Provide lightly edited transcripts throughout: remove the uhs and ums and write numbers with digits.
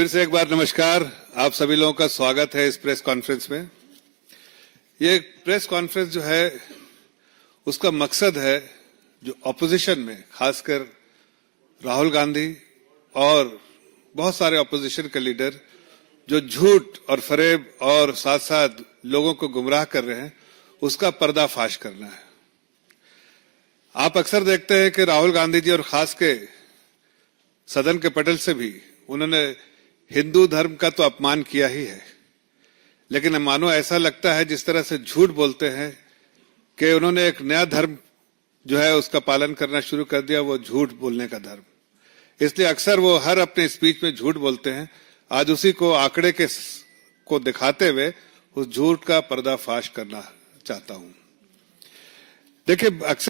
फिर से एक बार नमस्कार। आप सभी लोगों का स्वागत है इस प्रेस कॉन्फ्रेंस में। ये प्रेस कॉन्फ्रेंस जो है उसका मकसद है जो ऑपोजिशन में, खासकर राहुल गांधी और बहुत सारे ऑपोजिशन के लीडर जो झूठ और फरेब और साथ साथ लोगों को गुमराह कर रहे हैं, उसका पर्दाफाश करना है। आप अक्सर देखते हैं कि राहुल गांधी जी और खास के सदन के पटल से भी उन्होंने हिंदू धर्म का तो अपमान किया ही है, लेकिन मानो ऐसा लगता है जिस तरह से झूठ बोलते हैं कि उन्होंने एक नया धर्म जो है उसका पालन करना शुरू कर दिया, वो झूठ बोलने का धर्म। इसलिए अक्सर वो हर अपने स्पीच में झूठ बोलते हैं। आज उसी को आंकड़े को दिखाते हुए उस झूठ का पर्दाफाश करना चाहता हूं। देखिए, अक्सर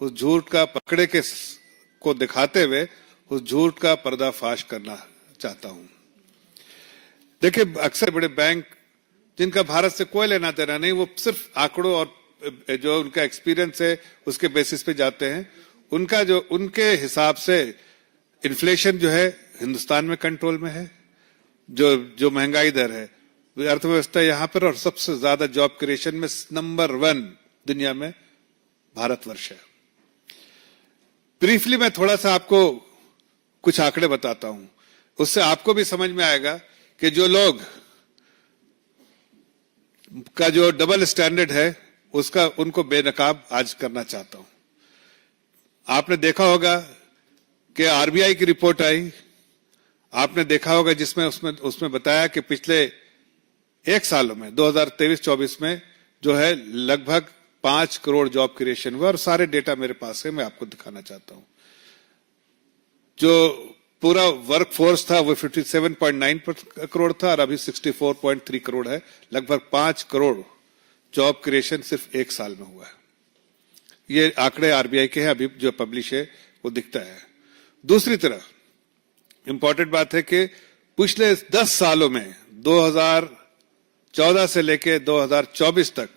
उस झूठ का पकड़े को दिखाते हुए उस झूठ का पर्दाफाश करना चाहता हूं। देखिए, अक्सर बड़े बैंक जिनका भारत से कोई लेना देना नहीं, वो सिर्फ आंकड़ों और जो उनका एक्सपीरियंस है उसके बेसिस पे जाते हैं। उनके हिसाब से इन्फ्लेशन जो है हिंदुस्तान में कंट्रोल में है, जो महंगाई दर है, अर्थव्यवस्था यहां पर, और सबसे ज्यादा जॉब क्रिएशन में नंबर 1 दुनिया में भारतवर्ष है। ब्रीफली मैं थोड़ा सा आपको कुछ आंकड़े बताता हूं, उससे आपको भी समझ में आएगा कि जो लोग का जो डबल स्टैंडर्ड है उसका उनको बेनकाब आज करना चाहता हूं। आपने देखा होगा कि आरबीआई की रिपोर्ट आई, आपने देखा होगा जिसमें उसमें बताया कि पिछले 1 सालों में 2023-24 में जो है लगभग 5 करोड़ जॉब क्रिएशन हुआ, और सारे डेटा मेरे पास है, मैं आपको दिखाना चाहता हूं। जो पूरा वर्क फोर्स था वो 57.9 करोड़ था और अभी 64.3 करोड़ है। लगभग 5 करोड़ जॉब क्रिएशन सिर्फ 1 साल में हुआ है। ये आंकड़े आरबीआई के हैं, अभी जो पब्लिश है वो दिखता है। दूसरी तरफ इंपॉर्टेंट बात है कि पिछले 10 सालों में 2014 से लेकर 2024 तक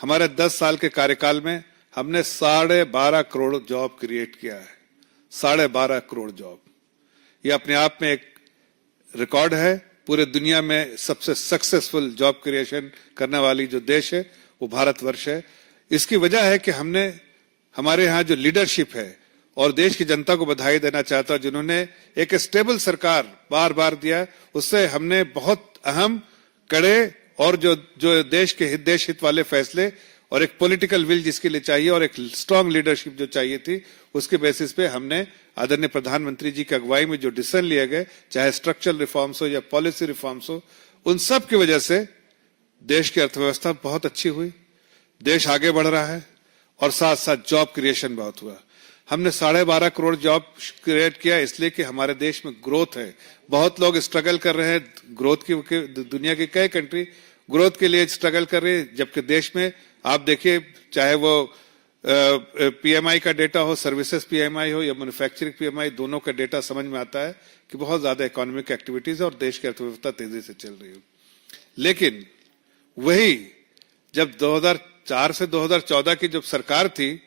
हमारे 10 साल के कार्यकाल में हमने 12.5 करोड़ जॉब क्रिएट किया है। 12.5 करोड़ जॉब, ये अपने आप में एक रिकॉर्ड है। पूरे दुनिया में सबसे सक्सेसफुल जॉब क्रिएशन करने वाली जो देश है वो भारतवर्ष है। इसकी वजह है कि हमारे यहाँ जो लीडरशिप है, और देश की जनता को बधाई देना चाहता हूं जिन्होंने एक स्टेबल सरकार बार बार दिया, उससे हमने बहुत अहम, कड़े और जो देश के देश हित वाले फैसले और एक पॉलिटिकल विल जिसके लिए चाहिए और एक स्ट्रांग लीडरशिप जो चाहिए थी, उसके बेसिस पे हमने आदरणीय प्रधानमंत्री जी की अगुवाई में जो डिसीजन लिए गए, चाहे स्ट्रक्चरल रिफॉर्म्स हो या पॉलिसी रिफॉर्म्स हो, उन सब की वजह से देश की अर्थव्यवस्था बहुत अच्छी हुई, देश आगे बढ़ रहा है, और साथ साथ जॉब क्रिएशन बहुत हुआ। हमने 12.5 करोड़ जॉब क्रिएट किया इसलिए कि हमारे देश में ग्रोथ है। बहुत लोग स्ट्रगल कर रहे हैं ग्रोथ की, दुनिया की कई कंट्री, ग्रोथ के लिए स्ट्रगल कर रही है, जबकि देश में आप देखिए चाहे वो पीएमआई का डेटा हो, सर्विसेज पीएमआई हो या मैन्युफैक्चरिंग पीएमआई, दोनों का डेटा समझ में आता है कि बहुत ज्यादा इकोनॉमिक एक्टिविटीज और देश की अर्थव्यवस्था तेजी से चल रही है। लेकिन वही जब 2004 से 2014 की जब सरकार थी,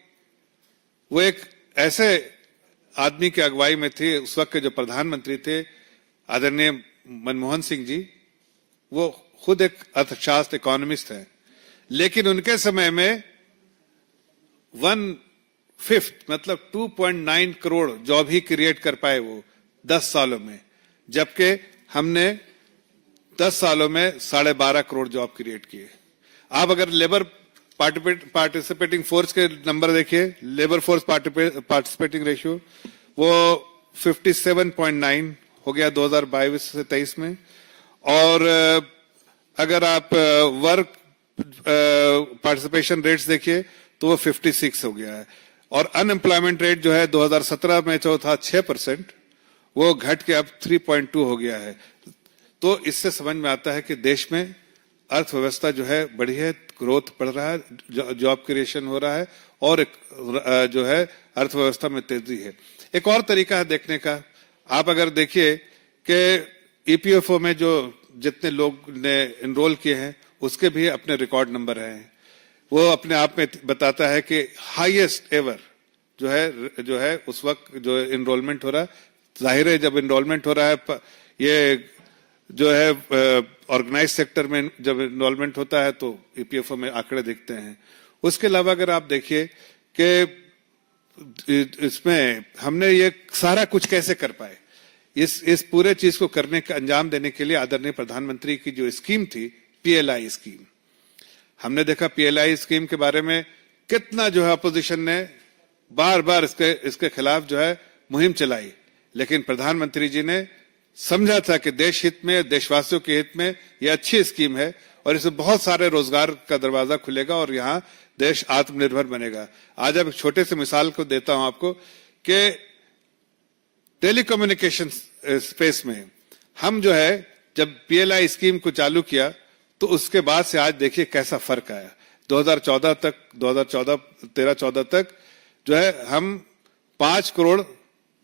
वो एक ऐसे आदमी की अगुवाई में थी, उस वक्त के जो प्रधानमंत्री थे आदरणीय मनमोहन सिंह जी, वो खुद एक अर्थशास्त्र इकोनॉमिस्ट हैं, लेकिन उनके समय में 1/5 मतलब 2.9 करोड़ जॉब ही क्रिएट कर पाए वो 10 सालों में, जबकि हमने 10 सालों में 12.5 करोड़ जॉब क्रिएट किए। आप अगर लेबर पार्टिसिपेटिंग फोर्स के नंबर देखिए, लेबर फोर्स पार्टिसिपेटिंग रेशियो वो 57.9 हो गया 2022 से 23 में, और अगर आप वर्क पार्टिसिपेशन रेट्स देखिए तो वो 56 हो गया है, और अनएम्प्लॉयमेंट रेट जो है 2017 में जो था 6%, वो घट के अब 3.2 हो गया है। तो इससे समझ में आता है कि देश में अर्थव्यवस्था जो है बढ़ी है, ग्रोथ बढ़ रहा है, जॉब क्रिएशन हो रहा है, और जो है अर्थव्यवस्था में तेजी है। एक और तरीका है देखने का, आप अगर देखिए कि ईपीएफओ में जो जितने लोग ने एनरोल किए हैं उसके भी अपने रिकॉर्ड नंबर हैं। वो अपने आप में बताता है कि हाईएस्ट एवर जो है उस वक्त जो एनरोलमेंट हो रहा है, जाहिर है जब एनरोलमेंट हो रहा है, ये जो है ऑर्गेनाइज सेक्टर में जब एनरोलमेंट होता है तो ईपीएफओ में आंकड़े दिखते हैं। उसके अलावा अगर आप देखिए कि इसमें हमने ये सारा कुछ कैसे कर पाए, इस पूरे चीज को करने का अंजाम देने के लिए आदरणीय प्रधानमंत्री की जो स्कीम थी, पीएलआई स्कीम, हमने देखा पीएलआई स्कीम के बारे में कितना जो है अपोजिशन ने बार बार इसके खिलाफ जो है मुहिम चलाई, लेकिन प्रधानमंत्री जी ने समझा था कि देश हित में, देशवासियों के हित में यह अच्छी स्कीम है और इससे बहुत सारे रोजगार का दरवाजा खुलेगा और यहाँ देश आत्मनिर्भर बनेगा। आज अब एक छोटे से मिसाल को देता हूं आपको कि टेलीकम्युनिकेशन स्पेस में हम जो है जब पीएलआई स्कीम को चालू किया तो उसके बाद से आज देखिए कैसा फर्क आया। 2013-14 तक जो है हम 5 करोड़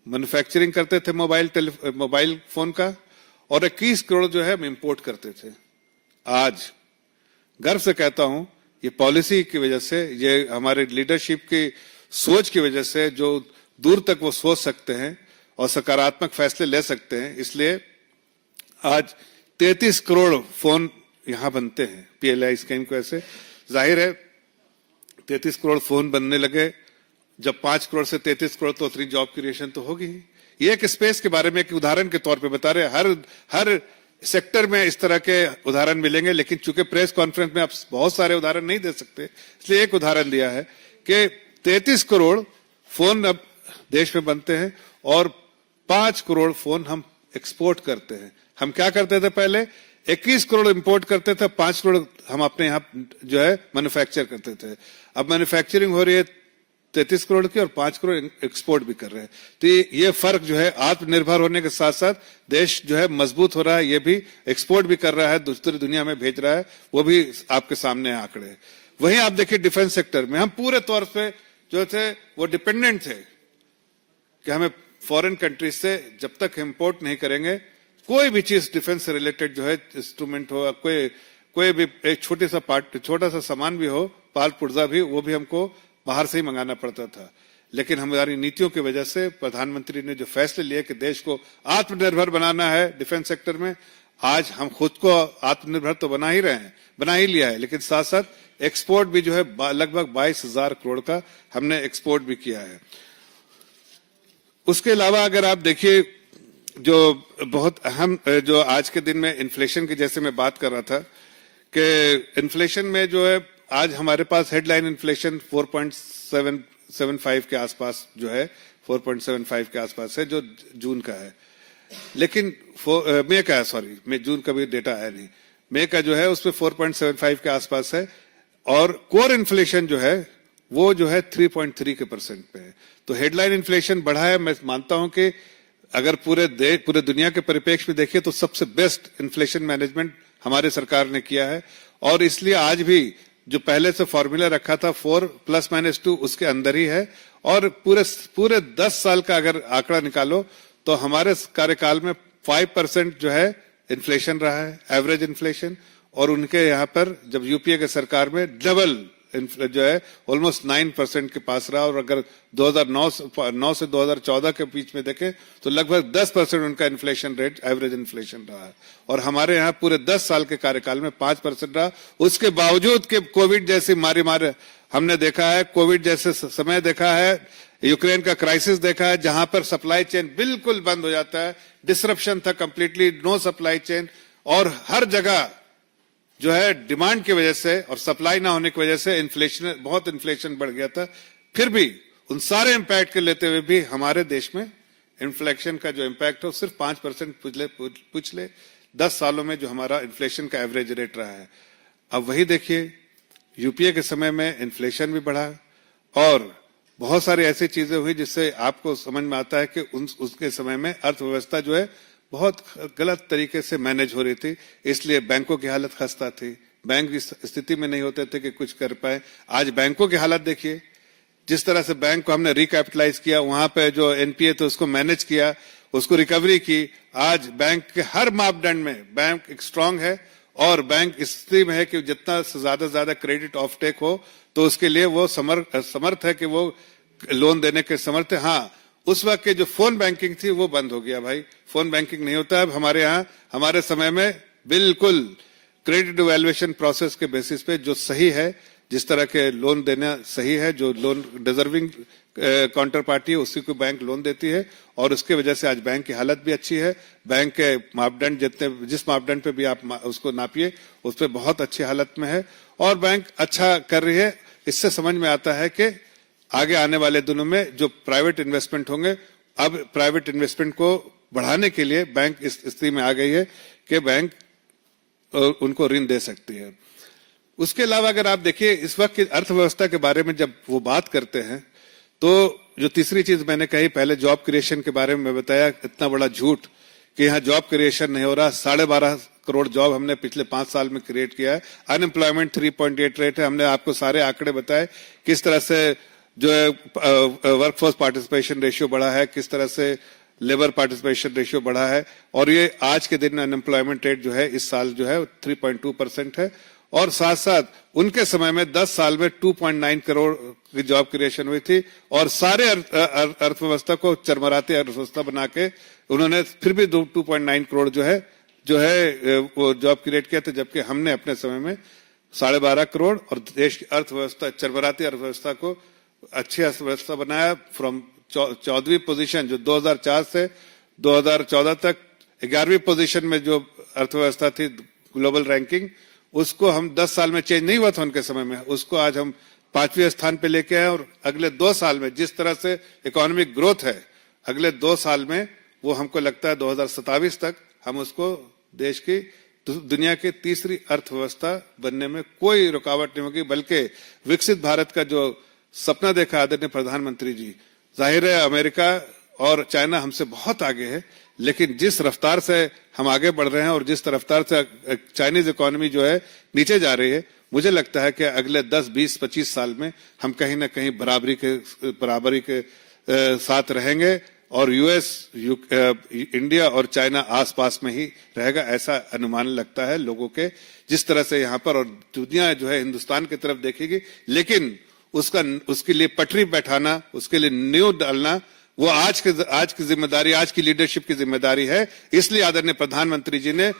मैन्युफैक्चरिंग करते थे मोबाइल फोन का, और 21 करोड़ जो है हम इंपोर्ट करते थे। आज गर्व से कहता हूं ये पॉलिसी की वजह से, ये हमारे लीडरशिप की सोच की वजह से, जो दूर तक वो सोच सकते हैं और सकारात्मक फैसले ले सकते हैं, इसलिए आज 33 करोड़ फोन यहां बनते हैं पीएलआई स्कीम को। ऐसे जाहिर है 33 करोड़ फोन बनने लगे, जब 5 करोड़ से 33 करोड़ तो उतनी जॉब क्रिएशन तो होगी ही। ये एक स्पेस के बारे में एक उदाहरण के तौर पे बता रहे, हर सेक्टर में इस तरह के उदाहरण मिलेंगे, लेकिन चूंकि प्रेस कॉन्फ्रेंस में आप बहुत सारे उदाहरण नहीं दे सकते, इसलिए एक उदाहरण दिया है कि 33 करोड़ फोन अब देश में बनते हैं और 5 करोड़ फोन हम एक्सपोर्ट करते हैं। हम क्या करते थे पहले, 21 करोड़ इंपोर्ट करते थे, 5 करोड़ हम अपने यहाँ जो है मैन्युफैक्चर करते थे। अब मैन्युफैक्चरिंग हो रही है 33 करोड़ की और 5 करोड़ एक्सपोर्ट भी कर रहे हैं। तो ये फर्क जो है आत्मनिर्भर होने के साथ साथ देश जो है मजबूत हो रहा है, ये भी एक्सपोर्ट भी कर रहा है, दूसरी दुनिया में भेज रहा है, वो भी आपके सामने आंकड़े। वहीं आप देखिए डिफेंस सेक्टर में हम पूरे तौर पे जो थे वो डिपेंडेंट थे कि हमें फॉरेन कंट्रीज से जब तक इंपोर्ट नहीं करेंगे कोई भी चीज डिफेंस से रिलेटेड जो है इंस्ट्रूमेंट हो, कोई भी एक छोटा सा सामान भी हो, पाल पुर्जा भी, वो भी हमको बाहर से ही मंगाना पड़ता था। लेकिन हमारी नीतियों की वजह से प्रधानमंत्री ने जो फैसले लिए कि देश को आत्मनिर्भर बनाना है डिफेंस सेक्टर में, आज हम खुद को आत्मनिर्भर तो बना ही लिया है, लेकिन साथ साथ एक्सपोर्ट भी जो है लगभग 22,000 करोड़ का हमने एक्सपोर्ट भी किया है। उसके अलावा अगर आप देखिए जो बहुत अहम जो आज के दिन में इन्फ्लेशन की, जैसे मैं बात कर रहा था कि इन्फ्लेशन में जो है आज हमारे पास हेडलाइन इन्फ्लेशन 4.75 के आसपास जो है 4.75 के आसपास है जो जून का है, लेकिन मई का है, सॉरी जून का भी डेटा आया नहीं, मई का जो है उसमें 4.75 के आसपास है, और कोर इन्फ्लेशन जो है वो जो है 3.3% पे है। तो हेडलाइन इन्फ्लेशन बढ़ा है। मैं मानता हूं कि अगर पूरे दुनिया के परिप्रेक्ष्य में देखिए तो सबसे बेस्ट इन्फ्लेशन मैनेजमेंट हमारी सरकार ने किया है। और इसलिए आज भी जो पहले से फॉर्मूला रखा था 4+-2 उसके अंदर ही है। और पूरे 10 साल का अगर आंकड़ा निकालो तो हमारे कार्यकाल में 5% जो है इन्फ्लेशन रहा है, एवरेज इन्फ्लेशन। और उनके यहाँ पर जब यूपीए के सरकार में डबल जो है ऑलमोस्ट 9% के पास रहा। और अगर 2009 से 2014 के बीच में देखें तो लगभग 10% उनका इन्फ्लेशन रेट एवरेज इन्फ्लेशन रहा है। और हमारे यहाँ पूरे 10 साल के कार्यकाल में 5% रहा। उसके बावजूद कि कोविड जैसी मारी हमने देखा है, कोविड जैसे समय देखा है, यूक्रेन का क्राइसिस देखा है, जहां पर सप्लाई चेन बिल्कुल बंद हो जाता है, डिसरप्शन था, कंप्लीटली नो सप्लाई चेन। और हर जगह जो है डिमांड की वजह से और सप्लाई ना होने की वजह से बहुत इन्फ्लेशन बढ़ गया था। फिर भी उन सारे इंपैक्ट के लेते हुए भी हमारे देश में इन्फ्लेशन का जो इंपैक्ट हो सिर्फ 5% पिछले 10 सालों में जो हमारा इन्फ्लेशन का एवरेज रेट रहा है। अब वही देखिए, यूपीए के समय में इन्फ्लेशन भी बढ़ा और बहुत सारी ऐसी चीजें हुई जिससे आपको समझ में आता है कि उसके समय में अर्थव्यवस्था जो है बहुत गलत तरीके से मैनेज हो रही थी। इसलिए बैंकों की हालत खस्ता थी, बैंक इस स्थिति में नहीं होते थे कि कुछ कर पाए। आज बैंकों की हालत देखिए, जिस तरह से बैंक को हमने रिकैपिटलाइज किया, वहां पे जो एनपीए थे उसको मैनेज किया, उसको रिकवरी की। आज बैंक के हर मापदंड में बैंक एक स्ट्रांग है और बैंक इस स्थिति में है कि जितना से ज्यादा क्रेडिट ऑफ टेक हो तो उसके लिए वो समर्थ है कि वो लोन देने के समर्थ है। हाँ, उस वक्त के जो फोन बैंकिंग थी वो बंद हो गया भाई, फोन बैंकिंग नहीं होता अब हमारे यहाँ। हमारे समय में बिल्कुल क्रेडिट इवैल्यूएशन प्रोसेस के बेसिस पे जो सही है, जिस तरह के लोन देना सही है, जो लोन डिजर्विंग काउंटर पार्टी है उसी को बैंक लोन देती है। और उसके वजह से आज बैंक की हालत भी अच्छी है। बैंक के मापदंड जिस मापदंड पे भी आप उसको नापिए उस पर बहुत अच्छी हालत में है और बैंक अच्छा कर रही है। इससे समझ में आता है कि आगे आने वाले दिनों में जो प्राइवेट इन्वेस्टमेंट होंगे, अब प्राइवेट इन्वेस्टमेंट को बढ़ाने के लिए बैंक इस स्थिति में आ गई है कि बैंक उनको ऋण दे सकती है। उसके अलावा अगर आप देखिए इस वक्त की अर्थव्यवस्था के बारे में जब वो बात करते हैं तो जो तीसरी चीज मैंने कही, पहले जॉब क्रिएशन के बारे में बताया, इतना बड़ा झूठ कि यहाँ जॉब क्रिएशन नहीं हो रहा। 12.5 करोड़ जॉब हमने पिछले 5 साल में क्रिएट किया है। अनएम्प्लॉयमेंट 3.8 रेट है। हमने आपको सारे आंकड़े बताए किस तरह से जो है वर्कफोर्स पार्टिसिपेशन रेशियो बढ़ा है, किस तरह से लेबर पार्टिसिपेशन रेशियो बढ़ा है। और ये आज के दिन अनएम्प्लॉयमेंट रेट जो है इस साल जो है 3.2% है। और साथ साथ उनके समय में 10 साल में 2.9 करोड़ की जॉब क्रिएशन हुई थी और सारे अर्थव्यवस्था को चरमराती अर्थव्यवस्था बना के उन्होंने फिर भी 2.9 करोड़ जो है वो जॉब क्रिएट किया था। जबकि हमने अपने समय में 12.5 करोड़ और देश की अर्थव्यवस्था, चरमराती अर्थव्यवस्था को अच्छी अर्थव्यवस्था बनाया। फ्रॉम 14वीं पोजीशन जो 2004 से 2014 तक 11वीं पोजीशन में जो अर्थव्यवस्था थी ग्लोबल रैंकिंग, उसको हम 10 साल में चेंज नहीं हुआ था उनके समय में, उसको आज हम 5वें स्थान पे लेके आए। और अगले 2 साल में जिस तरह से इकोनॉमिक ग्रोथ है, अगले 2 साल में वो हमको लगता है 2027 तक हम उसको देश की दुनिया की तीसरी अर्थव्यवस्था बनने में कोई रुकावट नहीं होगी। बल्कि विकसित भारत का जो सपना देखा आदरणीय प्रधानमंत्री जी, जाहिर है अमेरिका और चाइना हमसे बहुत आगे है, लेकिन जिस रफ्तार से हम आगे बढ़ रहे हैं और जिस रफ्तार से चाइनीज इकोनॉमी जो है नीचे जा रही है, मुझे लगता है कि अगले 10, 20, 25 साल में हम कहीं ना कहीं बराबरी के साथ रहेंगे और यूएस, इंडिया और चाइना आसपास में ही रहेगा, ऐसा अनुमान लगता है लोगों के। जिस तरह से यहाँ पर और दुनिया जो है हिंदुस्तान की तरफ देखेगी, लेकिन उसके लिए पटरी बैठाना, उसके लिए नींव डालना वो आज की जिम्मेदारी, आज की लीडरशिप की जिम्मेदारी है। इसलिए आदरणीय प्रधानमंत्री जी ने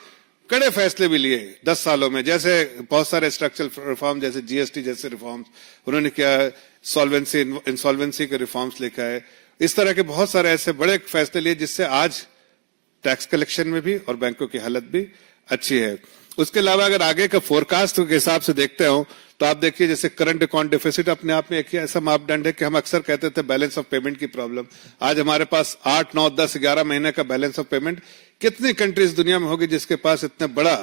कड़े फैसले भी लिए 10 सालों में, जैसे बहुत सारे स्ट्रक्चरल रिफॉर्म, जैसे जीएसटी जैसे रिफॉर्म्स उन्होंने किया, इंसॉल्वेंसी के रिफॉर्म्स लेकर आए। इस तरह के बहुत सारे ऐसे बड़े फैसले लिए जिससे आज टैक्स कलेक्शन में भी और बैंकों की हालत भी अच्छी है। उसके अलावा अगर आगे का फोरकास्ट के हिसाब से देखते हो तो आप देखिए जैसे करंट अकाउंट डेफिसिट अपने आप में एक ऐसा मापदंड है कि हम अक्सर कहते थे बैलेंस ऑफ पेमेंट की प्रॉब्लम। आज हमारे पास 8, 9, 10, 11 महीने का बैलेंस ऑफ पेमेंट। कितनी कंट्रीज दुनिया में होगी जिसके पास इतना बड़ा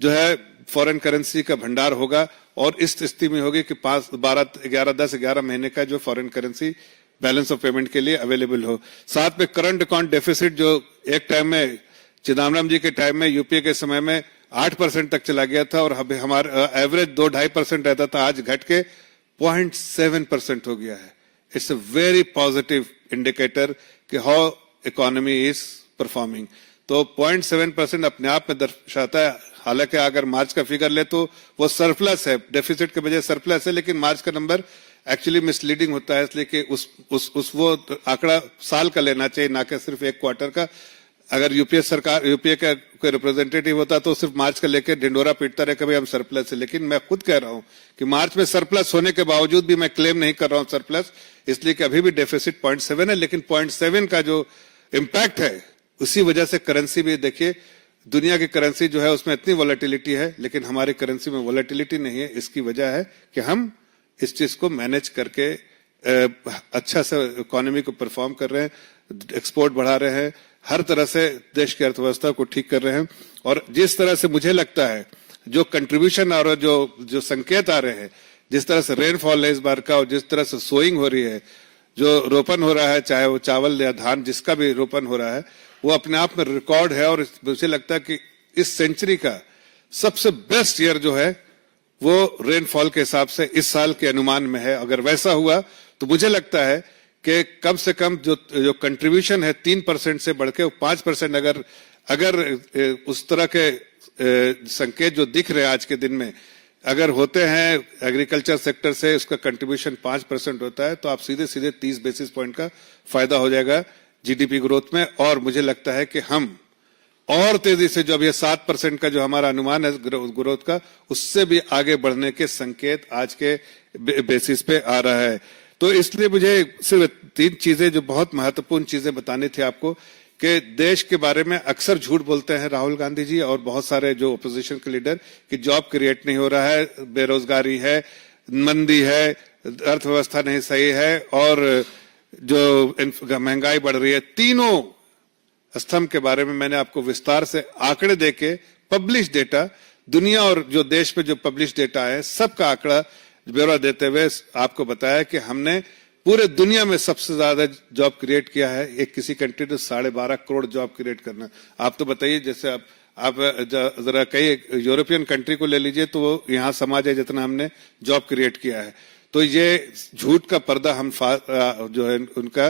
जो है फॉरेन करेंसी का भंडार होगा और इस स्थिति में होगी कि 5, 12, 11, 10, 11 महीने का जो foreign currency balance of payment के लिए अवेलेबल हो। साथ में करंट अकाउंट डेफिसिट जो एक टाइम में चिदम्बरम जी के टाइम में यूपीए के समय में 8% तक चला गया था और अभी हमारा एवरेज 2-2.5% रहता था, आज घट के 0.7% हो गया है। It's a very positive indicator कि हाउ इकोनॉमी इज परफॉर्मिंग। तो 0.7% अपने आप में दर्शाता है, हालांकि अगर मार्च का फिगर ले तो वो सरप्लस है, डेफिसिट के बजाय सरप्लस है, लेकिन मार्च का नंबर एक्चुअली मिसलीडिंग होता है, इसलिए कि उस वो आंकड़ा साल का लेना चाहिए, ना कि सिर्फ एक क्वार्टर का। अगर यूपीए का कोई रिप्रेजेंटेटिव होता तो सिर्फ मार्च का लेकर ढिंडोरा पीटता रहे कि भाई हम सरप्लस है, लेकिन मैं खुद कह रहा हूं कि मार्च में सरप्लस होने के बावजूद भी मैं क्लेम नहीं कर रहा हूं सरप्लस, इसलिए कि अभी भी डेफिसिट 0.7 है, लेकिन 0.7 का जो इम्पैक्ट है उसी वजह से करेंसी भी देखिए, दुनिया की करेंसी जो है उसमें इतनी वॉलेटिलिटी है, लेकिन हमारी करेंसी में वॉलेटिलिटी नहीं है। इसकी वजह है कि हम इस चीज को मैनेज करके अच्छा से इकोनॉमी को परफॉर्म कर रहे हैं, एक्सपोर्ट बढ़ा रहे हैं, हर तरह से देश की अर्थव्यवस्था को ठीक कर रहे हैं। और जिस तरह से मुझे लगता है जो कंट्रीब्यूशन और जो संकेत आ रहे हैं, जिस तरह से रेनफॉल है इस बार का और जिस तरह से सोइंग हो रही है, जो रोपन हो रहा है, चाहे वो चावल या धान जिसका भी रोपन हो रहा है, वो अपने आप में रिकॉर्ड है। और मुझे लगता है कि इस सेंचुरी का सबसे बेस्ट ईयर जो है वो रेनफॉल के हिसाब से इस साल के अनुमान में है। अगर वैसा हुआ तो मुझे लगता है कि कम से कम जो कंट्रीब्यूशन है 3% से बढ़ के 5%, अगर उस तरह के संकेत जो दिख रहे हैं आज के दिन में अगर होते हैं एग्रीकल्चर सेक्टर से, उसका कंट्रीब्यूशन 5% होता है, तो आप सीधे सीधे 30 बेसिस पॉइंट का फायदा हो जाएगा जीडीपी ग्रोथ में। और मुझे लगता है कि हम और तेजी से, जो अब ये 7% का जो हमारा अनुमान है ग्रोथ का, उससे भी आगे बढ़ने के संकेत आज के बेसिस पे आ रहा है। तो इसलिए मुझे सिर्फ 3 चीजें जो बहुत महत्वपूर्ण चीजें बतानी थी आपको, कि देश के बारे में अक्सर झूठ बोलते हैं राहुल गांधी जी और बहुत सारे जो ओपोजिशन के लीडर कि जॉब क्रिएट नहीं हो रहा है, बेरोजगारी है, मंदी है, अर्थव्यवस्था नहीं सही है और जो महंगाई बढ़ रही है। तीनों स्तंभ के बारे में मैंने आपको विस्तार से आंकड़े देके, पब्लिश डेटा, दुनिया और जो देश में जो पब्लिश डेटा है सबका आंकड़ा ब्यौरा देते हुए आपको बताया कि हमने पूरे दुनिया में सबसे ज्यादा जॉब क्रिएट किया है। एक किसी कंट्री ने 12.5 करोड़ जॉब क्रिएट करना। आप तो बताइए, जैसे आप जरा कई यूरोपियन कंट्री को ले लीजिए तो वो यहाँ समाज है जितना हमने जॉब क्रिएट किया है। तो ये झूठ का पर्दा हम जो है उनका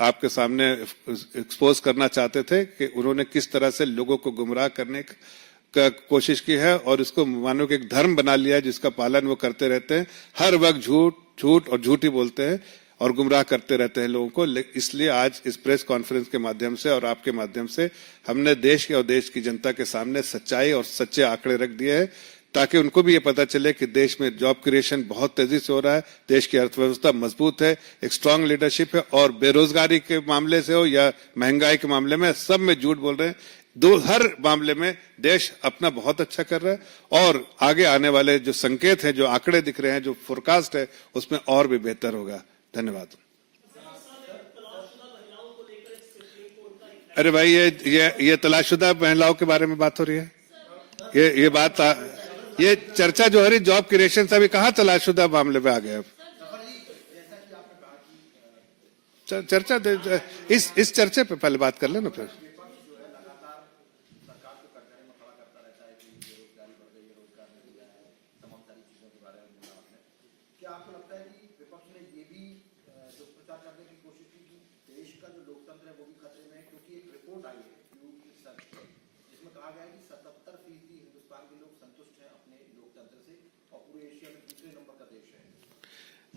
आपके सामने एक्सपोज करना चाहते थे कि उन्होंने किस तरह से लोगों को गुमराह करने का कोशिश की है और इसको मानो कि एक धर्म बना लिया है जिसका पालन वो करते रहते हैं। हर वक्त झूठ और झूठ ही बोलते हैं और गुमराह करते रहते हैं लोगों को। इसलिए आज इस प्रेस कॉन्फ्रेंस के माध्यम से और आपके माध्यम से हमने देश के और देश की जनता के सामने सच्चाई और सच्चे आंकड़े रख दिए हैं, ताकि उनको भी ये पता चले कि देश में जॉब क्रिएशन बहुत तेजी से हो रहा है, देश की अर्थव्यवस्था मजबूत है, एक स्ट्रांग लीडरशिप है और बेरोजगारी के मामले से हो या महंगाई के मामले में सब में झूठ बोल रहे हैं। हर मामले में देश अपना बहुत अच्छा कर रहा है और आगे आने वाले जो संकेत हैं, जो आंकड़े दिख रहे हैं, जो फोरकास्ट है, उसमें और भी बेहतर होगा। धन्यवाद। अरे भाई, ये तलाशशुदा महिलाओं के बारे में बात हो रही है। ये बात ये चर्चा जो हो रही जॉब क्रिएशन से, अभी कहाँ तलाशशुदा मामले में आ गए। अब चर्चा इस चर्चे पे पहले बात कर लेना फिर।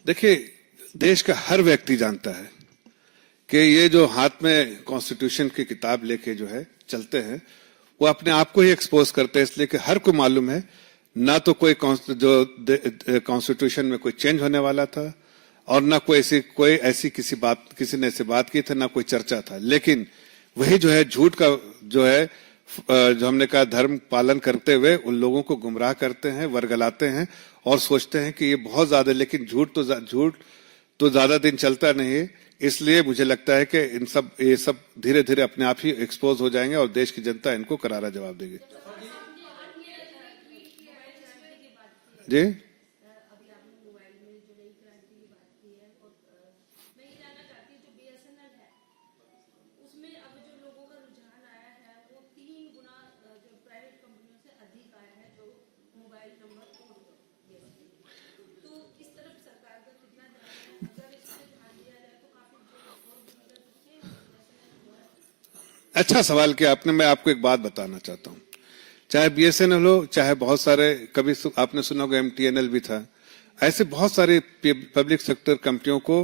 देखिए, देश का हर व्यक्ति जानता है कि ये जो हाथ में कॉन्स्टिट्यूशन की किताब लेके जो है चलते हैं, वो अपने आप को ही एक्सपोज करते हैं, इसलिए कि हर को मालूम है ना तो कोई कॉन्स्टिट्यूशन में कोई चेंज होने वाला था और ना कोई ऐसी किसी ने ऐसी बात की थी, ना कोई चर्चा था। लेकिन वही जो है झूठ का जो है जो हमने कहा धर्म पालन करते हुए उन लोगों को गुमराह करते हैं, वर्गलाते हैं और सोचते हैं कि ये बहुत ज्यादा, लेकिन झूठ तो ज्यादा दिन चलता नहीं है। इसलिए मुझे लगता है कि ये सब धीरे धीरे अपने आप ही एक्सपोज हो जाएंगे और देश की जनता इनको करारा जवाब देगी। जी, अच्छा सवाल किया आपने। मैं आपको एक बात बताना चाहता हूँ, चाहे बीएसएनएल हो, चाहे बहुत सारे, कभी आपने सुना होगा एमटीएनएल भी था, ऐसे बहुत सारे पब्लिक सेक्टर कंपनियों को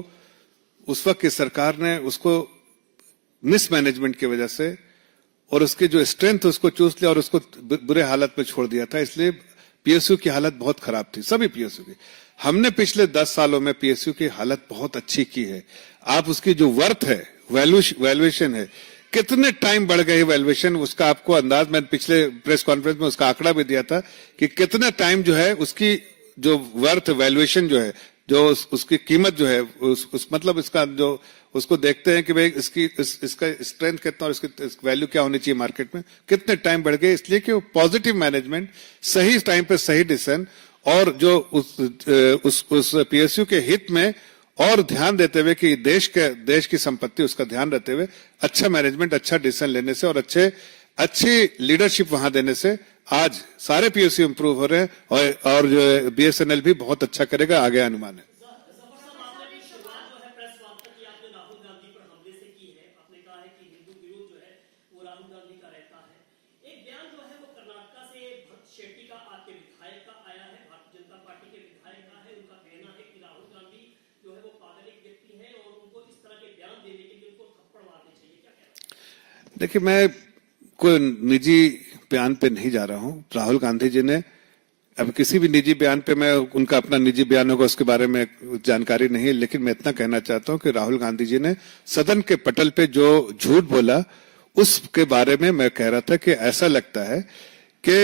उस वक्त की सरकार ने उसको मिसमैनेजमेंट की वजह से और उसकी जो स्ट्रेंथ उसको चूस लिया और उसको बुरे हालत में छोड़ दिया था। इसलिए पीएसयू की हालत बहुत खराब थी, सभी पीएसयू की। हमने पिछले 10 सालों में पीएसयू की हालत बहुत अच्छी की है। आप उसकी जो वर्थ है, वैल्यूएशन है, कितने टाइम बढ़ गई वैल्यूएशन, उसका आपको अंदाज, मैंने पिछले प्रेस कॉन्फ्रेंस में उसका आंकड़ा भी दिया था कि कितना टाइम जो है उसकी जो वर्थ वैल्यूएशन जो है, जो उसकी कीमत जो है, उस मतलब इसका जो उसको देखते हैं कि भाई इसका स्ट्रेंथ कितना और इसकी वैल्यू क्या होनी चाहिए मार्केट में, कितने टाइम बढ़ गए। इसलिए कि वो पॉजिटिव मैनेजमेंट, सही टाइम पे सही डिसीजन और जो उस पीएसयू के हित में और ध्यान देते हुए कि देश की संपत्ति उसका ध्यान रखते हुए अच्छा मैनेजमेंट, अच्छा डिसीजन लेने से और अच्छी लीडरशिप वहां देने से आज सारे पीएसयू इंप्रूव हो रहे हैं और जो बीएसएनएल भी बहुत अच्छा करेगा, आगे अनुमान है। देखिए, मैं कोई निजी बयान पे नहीं जा रहा हूं। राहुल गांधी जी ने, अब किसी भी निजी बयान पे, मैं उनका अपना निजी बयान होगा उसके बारे में जानकारी नहीं है, लेकिन मैं इतना कहना चाहता हूं कि राहुल गांधी जी ने सदन के पटल पे जो झूठ बोला उसके बारे में मैं कह रहा था कि ऐसा लगता है कि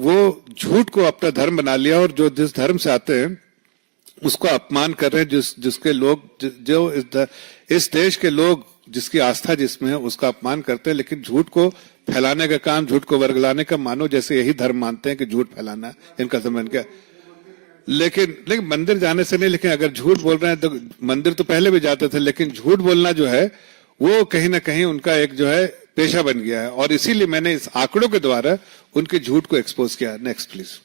वो झूठ को अपना धर्म बना लिया और जो जिस धर्म से आते हैं उसको अपमान कर रहे हैं, जिसके लोग जो इस देश के लोग जिसकी आस्था जिसमें है उसका अपमान करते हैं, लेकिन झूठ को फैलाने का काम, झूठ को वर्गलाने का, मानो जैसे यही धर्म मानते हैं कि झूठ फैलाना इनका समझ क्या। लेकिन मंदिर जाने से नहीं, लेकिन अगर झूठ बोल रहे हैं तो मंदिर तो पहले भी जाते थे, लेकिन झूठ बोलना जो है वो कहीं ना कहीं उनका एक जो है पेशा बन गया है और इसीलिए मैंने इस आंकड़ों के द्वारा उनके झूठ को एक्सपोज किया। Next please.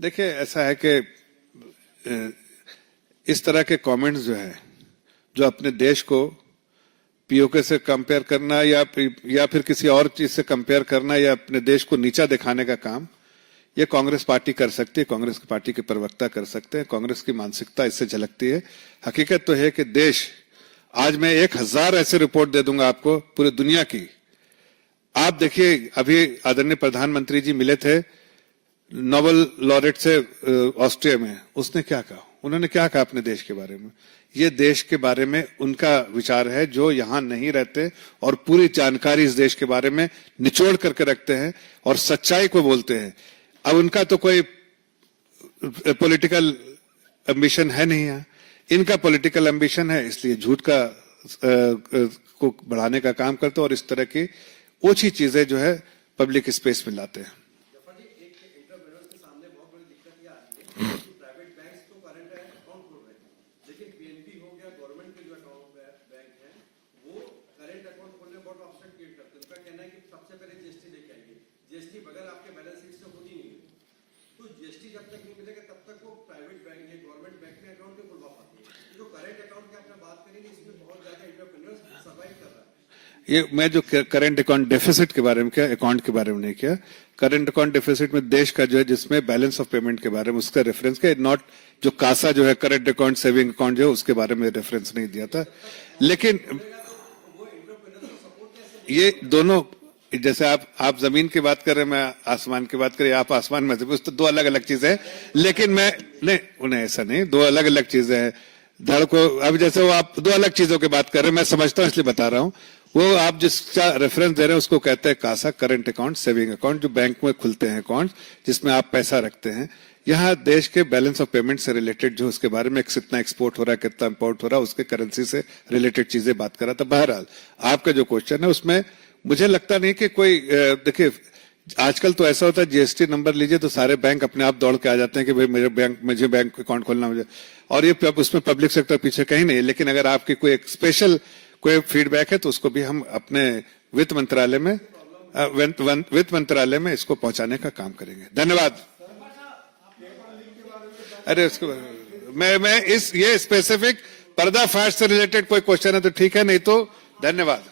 देखिए, ऐसा है कि इस तरह के कमेंट्स जो है, जो अपने देश को पीओके से कंपेयर करना या फिर किसी और चीज से कंपेयर करना या अपने देश को नीचा दिखाने का काम, ये कांग्रेस पार्टी कर सकती है, कांग्रेस पार्टी के प्रवक्ता कर सकते हैं। कांग्रेस की मानसिकता इससे झलकती है। हकीकत तो है कि देश, आज मैं 1000 ऐसे रिपोर्ट दे दूंगा आपको पूरी दुनिया की। आप देखिए, अभी आदरणीय प्रधानमंत्री जी मिले थे नोबेल लॉरेट से ऑस्ट्रिया में। उसने क्या कहा, उन्होंने क्या कहा अपने देश के बारे में? ये देश के बारे में उनका विचार है, जो यहाँ नहीं रहते और पूरी जानकारी इस देश के बारे में निचोड़ करके रखते हैं और सच्चाई को बोलते हैं। अब उनका तो कोई पॉलिटिकल एम्बिशन है नहीं है, इनका पॉलिटिकल एम्बिशन है, इसलिए झूठ का को बढ़ाने का काम करते हैं और इस तरह की ओछी चीजें जो है पब्लिक स्पेस में लाते हैं। ये मैं जो करंट अकाउंट डेफिसिट के बारे में किया, अकाउंट के बारे में नहीं किया। करंट अकाउंट डेफिसिट में देश का जो है, जिसमें बैलेंस ऑफ पेमेंट के बारे में उसका रेफरेंस किया, नॉट जो कासा जो है करंट अकाउंट सेविंग अकाउंट जो है उसके बारे में रेफरेंस नहीं दिया था। लेकिन ये दोनों, जैसे आप जमीन की बात कर रहे हैं, मैं आसमान की बात करें, आप आसमान में, तो दो अलग अलग चीजें हैं। लेकिन मैं नहीं, उन्हें ऐसा नहीं, दो अलग अलग चीजें हैं। धड़ को अब जैसे वो आप दो अलग चीजों की बात कर रहे हैं, मैं समझता हूं इसलिए बता रहा हूं। वो आप जिसका रेफरेंस दे रहे हैं उसको कहते हैं CASA, current account, saving account, जो बैंक में खुलते हैं अकाउंट जिसमें आप पैसा रखते हैं। यहाँ देश के बैलेंस ऑफ पेमेंट से रिलेटेड जो उसके बारे में कितना एक्सपोर्ट हो रहा है, कितना इंपोर्ट हो रहा है, उसके करेंसी से रिलेटेड चीजें बात कर रहा था। बहरहाल आपका जो क्वेश्चन है उसमें मुझे लगता नहीं कि कोई, देखिए आजकल तो ऐसा होता है, जीएसटी नंबर लीजिए तो सारे बैंक अपने आप दौड़ के आ जाते हैं कि भाई मुझे बैंक अकाउंट खोलना, मुझे, और ये उसमें पब्लिक सेक्टर पीछे कहीं नहीं। लेकिन अगर आपकी कोई स्पेशल कोई फीडबैक है तो उसको भी हम अपने वित्त मंत्रालय में वित्त मंत्रालय में इसको पहुंचाने का काम करेंगे। धन्यवाद। अरे उसको मैं इस ये स्पेसिफिक पर्दाफाश से रिलेटेड कोई क्वेश्चन है तो ठीक है, नहीं तो धन्यवाद।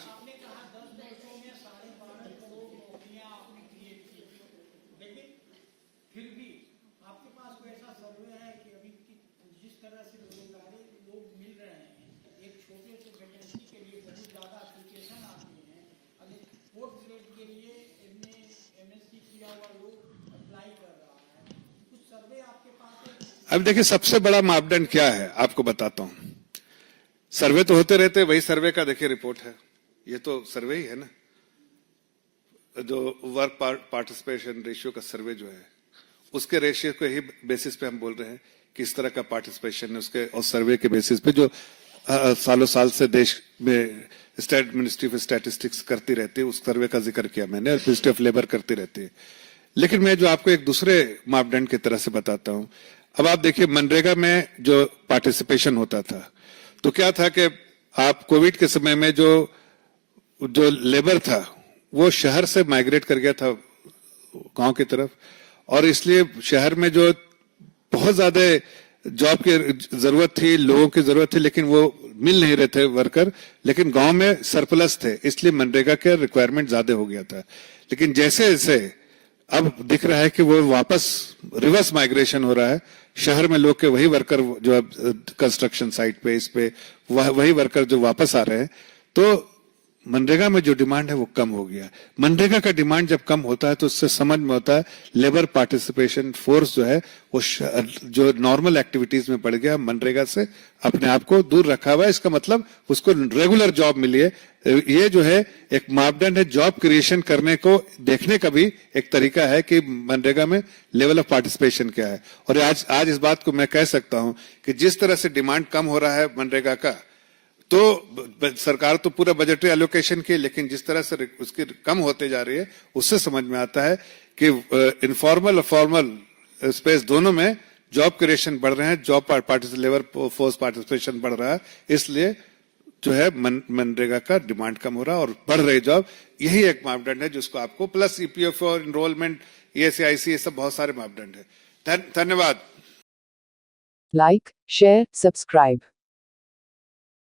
अब देखिए सबसे बड़ा मापदंड क्या है आपको बताता हूं। सर्वे तो होते रहते, वही सर्वे का देखिए रिपोर्ट है, ये तो सर्वे ही है ना, जो वर्क पार्टिसिपेशन रेशियो का सर्वे जो है उसके रेशियो के ही बेसिस पे हम बोल रहे हैं कि इस तरह का पार्टिसिपेशन है उसके, और सर्वे के बेसिस पे जो सालों साल से देश में स्टेट मिनिस्ट्री ऑफ स्टैटिस्टिक्स करती रहती है, उस सर्वे का जिक्र किया मैंने, और मिनिस्ट्री ऑफ लेबर करती रहती है। लेकिन मैं जो आपको एक दूसरे मापदंड की तरह से बताता हूं। अब आप देखिए मनरेगा में जो पार्टिसिपेशन होता था तो क्या था कि आप कोविड के समय में जो लेबर था वो शहर से माइग्रेट कर गया था गांव की तरफ, और इसलिए शहर में जो बहुत ज्यादा जॉब की जरूरत थी, लोगों की जरूरत थी, लेकिन वो मिल नहीं रहे थे वर्कर, लेकिन गांव में सरप्लस थे, इसलिए मनरेगा के रिक्वायरमेंट ज्यादा हो गया था। लेकिन जैसे जैसे अब दिख रहा है कि वो वापस रिवर्स माइग्रेशन हो रहा है, शहर में लोग के वही वर्कर जो कंस्ट्रक्शन साइट पे इस पे वही वर्कर जो वापस आ रहे हैं, तो मनरेगा में जो डिमांड है वो कम हो गया। मनरेगा का डिमांड जब कम होता है तो उससे समझ में होता है लेबर पार्टिसिपेशन फोर्स जो है वो जो नॉर्मल एक्टिविटीज में बढ़ गया, मनरेगा से अपने आप को दूर रखा हुआ है। इसका मतलब उसको रेगुलर जॉब मिली है। ये जो है एक मापदंड है, जॉब क्रिएशन करने को देखने का भी एक तरीका है कि मनरेगा में लेवल ऑफ पार्टिसिपेशन क्या है। और आज इस बात को मैं कह सकता हूं कि जिस तरह से डिमांड कम हो रहा है मनरेगा का, तो सरकार तो पूरा बजटरी एलोकेशन की, लेकिन जिस तरह से उसकी कम होते जा रही है उससे समझ में आता है कि इनफॉर्मल और फॉर्मल स्पेस दोनों में जॉब क्रिएशन बढ़ रहे हैं, जॉब लेबर फोर्स पार्टिसिपेशन बढ़ रहा है, इसलिए जो है मनरेगा का डिमांड कम हो रहा है और बढ़ रही जॉब। यही एक मापदंड है जिसको आपको, प्लस ईपीएफओ एनरोलमेंट, ईएसआईसी, ये सब बहुत सारे मापदंड है। धन्यवाद। Like, share, subscribe.